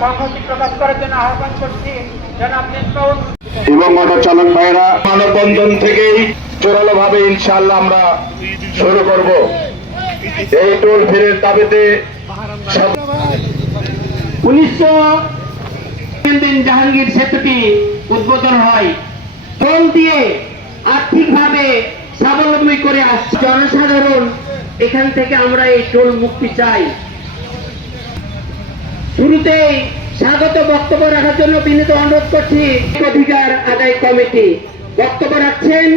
সংহতি প্রকাশ করার জন্য আহ্বান করছি জনাব মিসবাউল এবং অটো চালক ভাইরা মানববন্ধন থেকেই জোরালো ভাবে ইনশাআল্লাহ আমরা শুরু করব। এই টোল ফিরের দাবিতে 19 জাহাঙ্গীর সেতুটি উদ্বোধন হয়। টোল দিয়ে আর্থিকভাবে স্বাবলম্বী করে আসছে জনসাধারণ। এখান থেকে আমরা এই টোল মুক্তি চাই। শুরুতেই স্বাগত বক্তব্য রাখার জন্য বিনীত অনুরোধ করছি অধিকার আদায় কমিটি বক্তব্য রাখছেন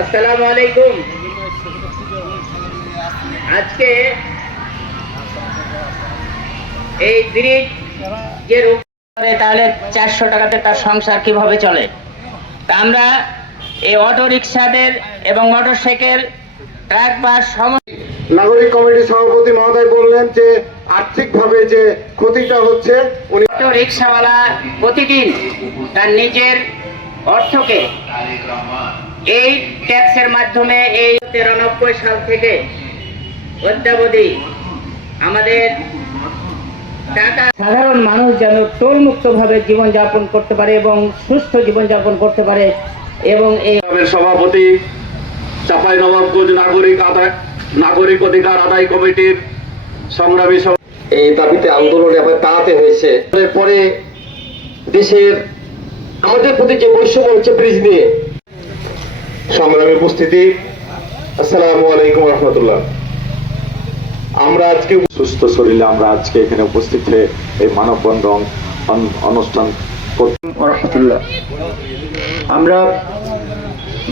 আসসালামু আলাইকুম। আজকে এই ব্রিজ যে তাহলে 400 টাকাতে তার সংসার কিভাবে চলে, তা আমরা এই অটো রিক্সাদের এবং মোটরসাইকেল ট্রাক বাস নাগরিক কমিটির সভাপতি মহোদয় বললেন যে আর্থিকভাবে যে ক্ষতিটা হচ্ছে উনি অটো রিক্সাওয়ালা প্রতিদিন তার নিজের অর্থকে এই ট্যাক্সের মাধ্যমে এই 93 সাল থেকে অদ্যাবধি আমাদের টাকা সাধারণ মানুষ যেন টোল মুক্ত ভাবে জীবনযাপন করতে পারে এবং সুস্থ জীবনযাপন করতে পারে। এবং এই সভাপতি চাঁপাইনবাবগঞ্জ নাগরিক অধিকার আদায় কমিটির সংগ্রামী এই দাবিতে আন্দোলনে আবার দাঁড়াতে হয়েছে। পরে দেশের আমাদের প্রতি যে বৈষম্য হচ্ছে ব্রিজ নিয়ে সংগ্রামী উপস্থিতি, আসসালামু আলাইকুম রহমতুল্লাহ। আমরা আজকে সুস্থ শরীরে আমরা আজকে এখানে উপস্থিত হয়ে এই মানববন্ধন অনুষ্ঠান রহমতুল্লাহ। আমরা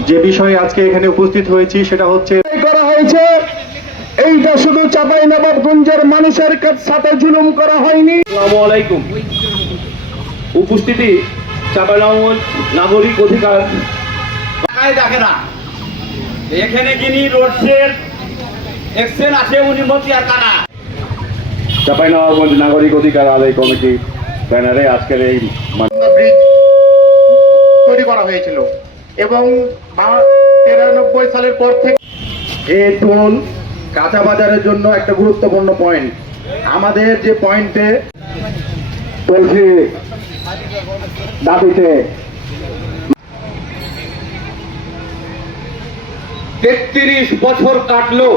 যে বিষয়ে আজকে এখানে উপস্থিত হয়েছি সেটা হচ্ছে করা হয়েছে এইটা শুধু চাঁপাইনবাবগঞ্জের মানুষের সাথে জুলুম করা হয়নি। আসসালামু আলাইকুম। উপস্থিতি চাঁপাইনবাবগঞ্জ নাগরিক অধিকার দেখে না এখানে যিনি রোডসের এক্সেল আছে উনি মতিয়ার কানা। চাঁপাইনবাবগঞ্জ নাগরিক অধিকার আদায় কমিটি ব্যানারে আজকের এই ব্রিজ তৈরি করা হয়েছিল এবং 93 সালের পর থেকে এই টোল কাঁচা বাজারের জন্য একটা গুরুত্বপূর্ণ পয়েন্ট। আমাদের যে পয়েন্টে টোল ফ্রি দাবিতে 33 বছর কাটলো